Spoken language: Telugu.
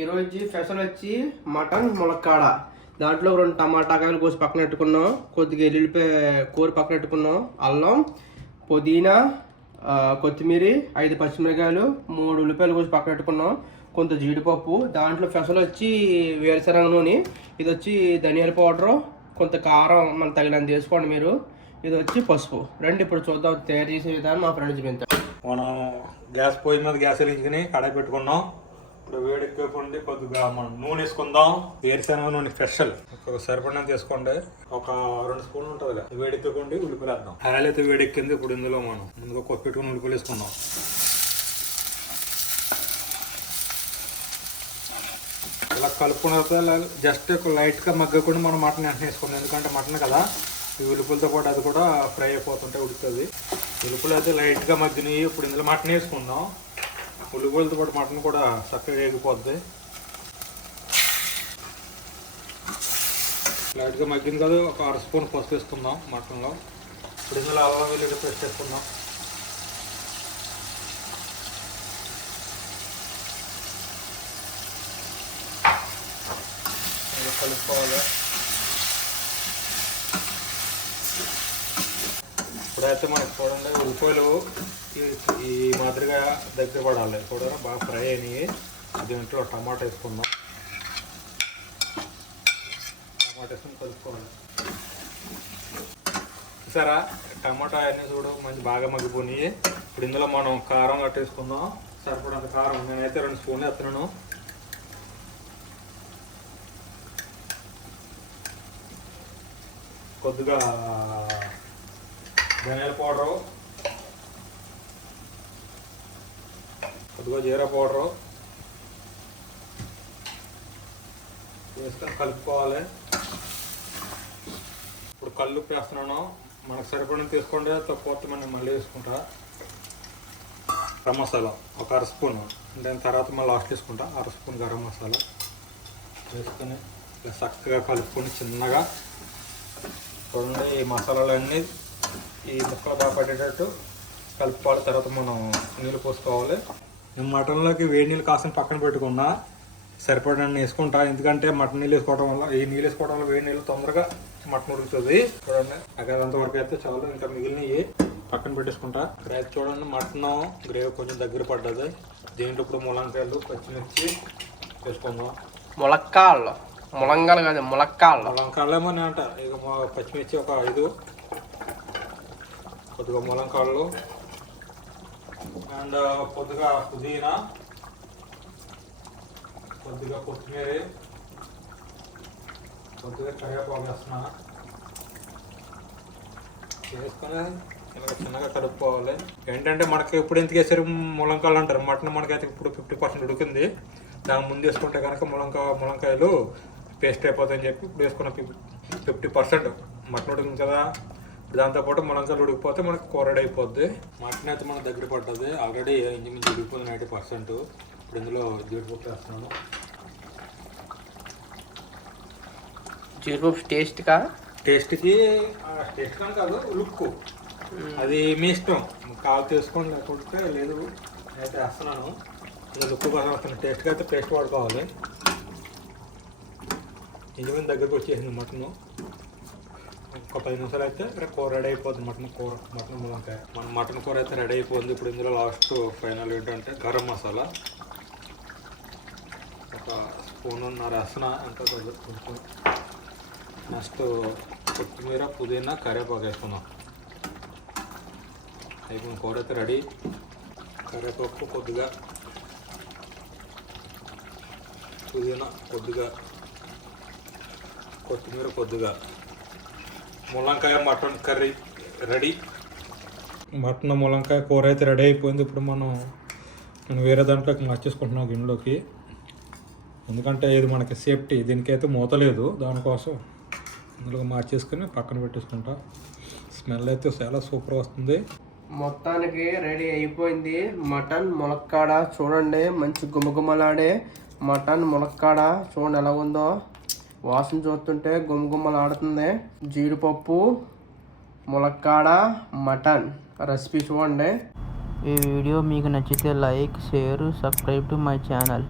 ఈరోజు స్పెషల్ వచ్చి మటన్ ములక్కాడ. దాంట్లో రెండు టమాటా కాయలు కోసి పక్కన పెట్టుకున్నాం. కొద్దిగా ఎల్లుల్లిపాయ కూర పక్కన పెట్టుకున్నాం. అల్లం పుదీనా కొత్తిమీర ఐదు పచ్చిమిరకాయలు మూడు ఉల్లిపాయలు కోసి పక్కన పెట్టుకున్నాం. కొంత జీడిపప్పు. దాంట్లో స్పెషల్ వచ్చి వేరుశనగ నూనె. ఇది వచ్చి ధనియాల పౌడరు. కొంత కారం మన తగినంత వేసుకోండి మీరు. ఇది వచ్చి పసుపు. రండి ఇప్పుడు చూద్దాం తయారు చేసే విధానం మా ఫ్రెండ్స్ వింటాం మనం గ్యాస్ పొయ్యి మీద గ్యాస్ వెలిగించుకుని కడాయి పెట్టుకున్నాం. ఇప్పుడు వేడి ఎక్కువ కొద్దిగా మనం నూనె వేసుకుందాం. వేరుశనగ నూనె స్పెషల్. సరిపడినంత తీసుకోండి ఒక రెండు స్పూన్లు ఉంటుంది కదా. వేడి ఎక్కువండి ఉల్లిపాయలు వేద్దాం. ఆయిల్ అయితే వేడి ఎక్కింది ఇప్పుడు ఇందులో మనం. ముందుగా కొత్త పెట్టుకుని ఉల్లిపాయలు వేసుకుందాం. ఇలా కలుపుకున్న తర్వాత జస్ట్ లైట్గా మగ్గకుండా మనం మటన్ వెంటనే వేసుకుందాం ఎందుకంటే మటన్ కదా ఈ ఉలుపులతో పాటు అది కూడా ఫ్రై అయిపోతుంటే ఉడుకుతుంది. ఉలుపులు అయితే లైట్గా మగ్గినాయి. ఇప్పుడు ఇందులో మటన్ వేసుకుందాం. ఉల్లిపాయలతో పాటు మటన్ కూడా చక్కగా వేగిపోద్ది లైట్గా మగ్గింది కదా ఒక అర స్పూన్ పసుపు వేసుకుందాం మటన్లో. ఇప్పుడు ఇందులో అల్లం వెల్లుల్లి పేస్ట్ వేసుకుందాం. కలుపుకోవాలి. ఇప్పుడైతే మనకు చూడండి ఉల్లిపాయలు ఈ- మాదిరిగా దగ్గర పడాలి. చూడండి బాగా ఫ్రై అయినాయి. దీంట్లో టమాటా వేసుకుందాం. టమాటా వేసుకుని కలుపుకోవాలి. సరే టమాటా అన్నీ చూడు మంచి బాగా మగ్గిపోయినాయి. ఇప్పుడు ఇందులో మనం కారం కట్టేసుకుందాం. సరిపడంత కారం. నేనైతే రెండు స్పూన్లు వేస్తున్నాను. కొద్దిగా ధనియాల పౌడరు కొద్దిగా జీరా పౌడరు. వేసుకొని కలుపుకోవాలి. ఇప్పుడు కళ్ళు వేస్తున్నాను. మనకు సరిపడిన తీసుకోండి తక్కువ మనం మళ్ళీ వేసుకుంటా. గరం మసాలా ఒక అర స్పూన్. దాని తర్వాత మళ్ళీ లాస్ట్ వేసుకుంటా అర స్పూన్ గరం మసాలా. వేసుకొని ఇలా చక్కగా కలుపుకొని చిన్నగా చూడండి ఈ మసాలాలన్నీ ఈ ముక్కలు బాగా పడేటట్టు కలుపుకోవాలి. తర్వాత మనం నీళ్ళు పోసుకోవాలి. నేను మటన్లోకి వేడి నీళ్ళు కాసిన పక్కన పెట్టుకున్నా సరిపడిన వేసుకుంటా. ఎందుకంటే మటన్ నీళ్ళు వేసుకోవడం వల్ల ఈ నీళ్ళు వేసుకోవడం వల్ల వేడి నీళ్ళు తొందరగా మటన్ ఉడుకుతుంది. చూడండి అక్కడ వరకు అయితే చాలు. ఇంకా మిగిలినవి పక్కన పెట్టేసుకుంటా. అయితే చూడండి మటన్ గ్రేవీ కొంచెం దగ్గర పడ్డది. దీంట్లో ఇప్పుడు ములంకాయలు పచ్చిమిర్చి వేసుకుందాం. ములక్కాళ్ళు. ములంగాలు కాదు ములక్కాళ్ళు. ములంకాయలేమో నేను అంట. ఇక మా పచ్చిమిర్చి ఒక ఐదు. కొద్దిగా ములంకాయలు అండ్ uh, కొద్దిగా పుదీనా కొద్దిగా కొత్తిమీర కొద్దిగా కరివేపాకు వేస్తున్నా. వేసుకొని ఇలా చిన్నగా కలుపుకోవాలి ఏంటంటే మనకి ఇప్పుడు ఎందుకు వేసారు? ములంకాయలు అంటారు. మటన్ మనకైతే ఇప్పుడు ఫిఫ్టీ పర్సెంట్ ఉడికింది. దాని ముందు వేసుకుంటే కనుక ములంకా ములంకాయలు పేస్ట్ అయిపోతాయని చెప్పి ఇప్పుడు వేసుకున్న ఫిఫ్టీ పర్సెంట్ మటన్ ఉడికింది కదా. దాంతోపాటు ములంకాయలు ఉడికిపోతే మనకి కూర రెడీ అయిపోద్ది. మటన్ అయితే మన దగ్గర పడ్డది. ఆల్రెడీ ఇంచుమించు ఉడికిపోయింది నైంటీ పర్సెంట్. ఇప్పుడు ఇందులో జీడిపప్పు వేస్తున్నాను. జీడిపప్పు టేస్ట్గా టేస్ట్కి టేస్ట్ కానీ కాదు లుక్ అది మీ ఇష్టం. కాలు తీసుకోండి లేకుంటే లేదు. అయితే వేస్తున్నాను. ఇది లుక్ కోసం వస్తుంది టేస్ట్కి అయితే పేస్ట్ వాడుకోవాలి. ఇంజమిన్ దగ్గరకు వచ్చేసింది మటన్. ఒక పది నిమిషాలు అయితే రేపు కూర రెడీ అయిపోతుంది మటన్ కూర మటన్ ములంకాయ మన మటన్ కూర అయితే రెడీ అయిపోతుంది ఇప్పుడు ఇందులో లాస్ట్ ఫైనల్ ఏంటంటే గరం మసాలా. ఒక స్పూన్ ఉన్నర రసన అంటే కొంచెం. నెక్స్ట్ కొత్తిమీర పుదీనా కరివేపాకు వేసుకుందాం. అయిపోయిన కూర అయితే రెడీ కరివేపాకు కొద్దిగా. పుదీనా కొద్దిగా. కొత్తిమీర కొద్దిగా. ములంకాయ మటన్ కర్రీ రెడీ. మటన్ ములంకాయ కూర అయితే రెడీ అయిపోయింది. ఇప్పుడు మనం నేను వేరే దాంట్లోకి మార్చేసుకుంటున్నాం గిన్నెలోకి. ఎందుకంటే ఇది మనకి సేఫ్టీ దీనికైతే మూత లేదు. దానికోసం ఇందులో మార్చేసుకొని పక్కన పెట్టేసుకుంటా. స్మెల్ అయితే చాలా సూపర్ వస్తుంది. మొత్తానికి రెడీ అయిపోయింది. మటన్ ములక్కాడ చూడండి మంచి గుమగుమలాడే మటన్ ములక్కాడ. చూడండి ఎలా ఉందో. వాసన చూస్తుంటే గుమగుమలాడుతుంది. జీడిపప్పు ములక్కాడ మటన్. రెసిపీ చూడండి. ఈ వీడియో మీకు నచ్చితే like share subscribe to my channel.